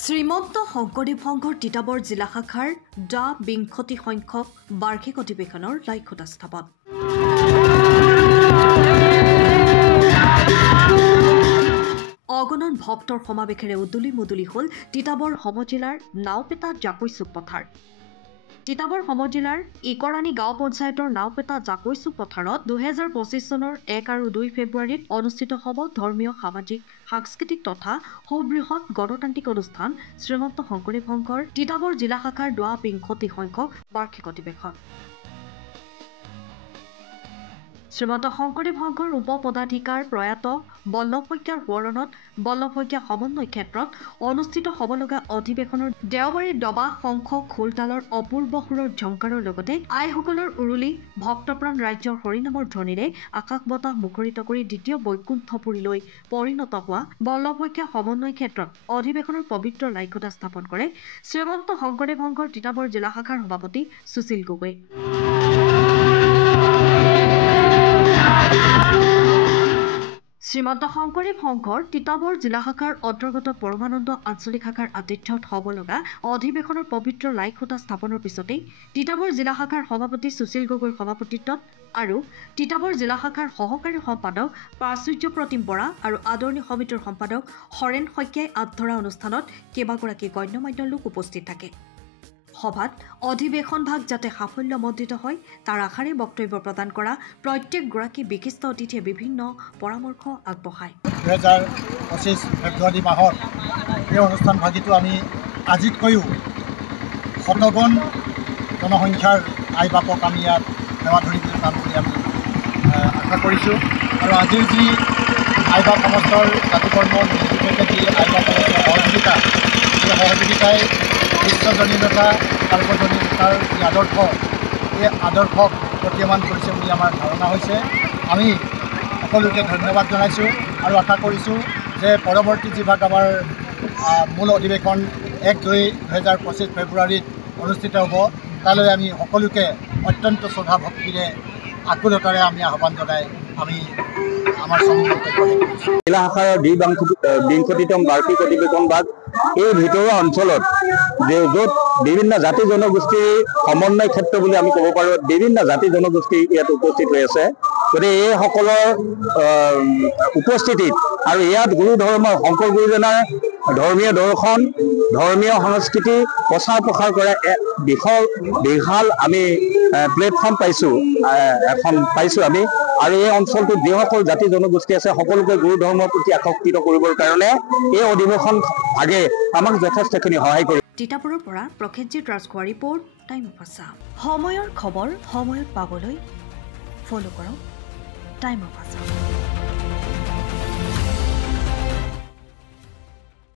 শ্ৰীমন্ত শংকৰদেৱ সংঘৰ তিতাবৰ জিলা শাখাৰ ২২ সংখ্যক বাৰ্ষিক অধিৱেশনৰ লাইখুটা স্থাপন। অগণন ভক্তৰ সমাৱেশেৰে উদুলি মুদুলি হ'ল তিতাবৰ সমজিলাৰ নাওপেটা জাকৈচুক পথাৰ। তিতাবৰ সমজিলাৰ ইকৰাণী গাঁও পঞ্চায়তৰ নাওপেটা জাকৈচুক পথাৰত ২০২৫ চনৰ ১ আৰু ২ ফেব্ৰুৱাৰীত অনুষ্ঠিত হ'ব ধৰ্মীয়, সামাজিক, সাংস্কৃতিক তথা সুবৃহৎ গণতান্ত্ৰিক অনুষ্ঠান শ্ৰীমন্ত শংকৰদেৱ সংঘৰ তিতাবৰ জিলা শাখাৰ ২২ সংখ্যক বাৰ্ষিক অধিৱেশন। শ্ৰীমন্ত শংকৰদেৱ সংঘৰ উপ পদাধিকাৰ প্ৰয়াত বল্লভ শইকীয়াৰ সোঁৱৰণত বল্লভ শইকীয়া সমন্বয় ক্ষেত্ৰত অনুষ্ঠিত হ'ব লগা অধিৱেশনৰ দেওবাৰে দবা, শংখ, খোলতালৰ অপূৰ্ব সুৰৰ ঝংকাৰৰ লগতে আইসকলৰ উৰুলি, ভক্তপ্ৰাণ ৰাইজৰ হৰিনামৰ ধ্বনিৰে আকাশ বতাহ মুখৰিত কৰি দ্বিতীয় বৈকুণ্ঠপুৰীলৈ পৰিণত হোৱা বল্লভ শইকীয়া সমন্বয় ক্ষেত্ৰত অধিৱেশনৰ পবিত্ৰ লাইখুটা স্থাপন কৰে শ্ৰীমন্ত শংকৰদেৱ সংঘৰ তিতাবৰ জিলা শাখাৰ সভাপতি সুশীল গগৈ। শ্ৰীমন্ত শংকৰদেৱ সংঘৰ তিতাবৰ জিলা শাখাৰ অন্তৰ্গত পৰমানন্দ আঞ্চলিক শাখাৰ আতিথ্যত হ'ব লগা অধিৱেশনৰ পবিত্ৰ লাইখুটা স্থাপনৰ পিছতেই তিতাবৰ জিলা শাখাৰ সভাপতি সুশীল গগৈৰ সভাপতিত্বত আৰু তিতাবৰ জিলা শাখাৰ সহকাৰী সম্পাদক প্ৰাচুৰ্যপ্ৰতিম বৰা আৰু আদৰণি সমিতিৰ সম্পাদক হৰেণ শইকীয়াই আঁত ধৰা অনুষ্ঠানত কেইবাগৰাকী গণ্যমান্য লোক উপস্থিত থাকে। সভাত অধিৱেশন ভাগ যাতে সাফল্যমণ্ডিত হয় তাৰ আশাৰে বক্তব্য প্ৰদান কৰা প্ৰত্যেকগৰাকী বিশিষ্ট অতিথিয়ে বিভিন্ন পৰামৰ্শ আগবঢ়ায়। ২০২৫ ফেব্ৰুৱাৰী মাহত এই অনুষ্ঠান ভাগিটো আমি আজিতকৈও শতগুণ জনসংখ্যাৰ আই বাপক আমি ইয়াত সেৱা ধৰিবলৈ পাম বুলি আমি আশা কৰিছোঁ। আৰু আজিৰ যি আই বাপ সমাজৰ জাতিকৰ্ম নিৰ্বিশেষে যি আই বাপৰ সহযোগিতা, সেই সহযোগিতাই বিশ্বজনীনতা, সাৰ্বজনীনতাৰ যি আদৰ্শ, এই আদৰ্শক প্ৰতীয়মান কৰিছে বুলি আমাৰ ধাৰণা হৈছে। আমি সকলোকে ধন্যবাদ জনাইছোঁ আৰু আশা কৰিছোঁ যে পৰৱৰ্তী যিভাগ আমাৰ মূল অধিৱেশন ১-২-২০২৫ ফেব্ৰুৱাৰীত অনুষ্ঠিত হ'ব, তালৈ আমি সকলোকে অত্যন্ত শ্ৰদ্ধা ভক্তিৰে আকুলতাৰে আমি আহ্বান জনাই আমি আমাৰ জিলা শাখাৰ ২২তম বাৰ্ষিক অধিৱেশন ভাগ এই ভিতৰুৱা অঞ্চলত য'ত বিভিন্ন জাতি জনগোষ্ঠীৰ সমন্বয় ক্ষেত্ৰ বুলি আমি ক'ব পাৰোঁ, বিভিন্ন জাতি জনগোষ্ঠী ইয়াত উপস্থিত হৈ আছে। গতিকে এইসকলৰ উপস্থিতিত আৰু ইয়াত গুৰু ধৰ্ম শংকৰ গুৰুজনাৰ ধৰ্মীয় দৰ্শন, ধৰ্মীয় সংস্কৃতি প্ৰচাৰ প্ৰসাৰ কৰা বিশাল আমি প্লেটফৰ্ম পাইছোঁ আমি। আৰু এই অঞ্চলটোত যিসকল জাতি জনগোষ্ঠী আছে সকলোকে গুৰু ধৰ্মৰ প্ৰতি আকৰ্ষিত কৰিবৰ কাৰণে এই অধিৱেশন ভাগে আমাক যথেষ্টখিনি সহায় কৰে। তিতাবৰৰ পৰা Prasenjit Rajkhowa report, time of Assam. সময়ৰ খবৰ সময়ত পাবলৈ ফ'ল' কৰক টাইম অফ আছাম।